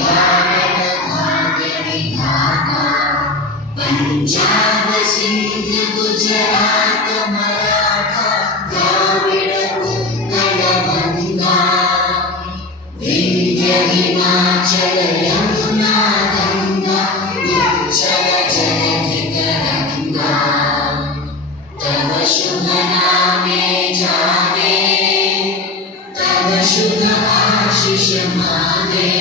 भारत भाग्य विधाता पंजाब सिंध गुजरात मराठा द्राविड उत्कल गंगा विंध्य हिमाचल यमुना गंगा उच्चल जलधि तरंगा तव शुभ नामे जागे तव शुभ आशीष मांगे।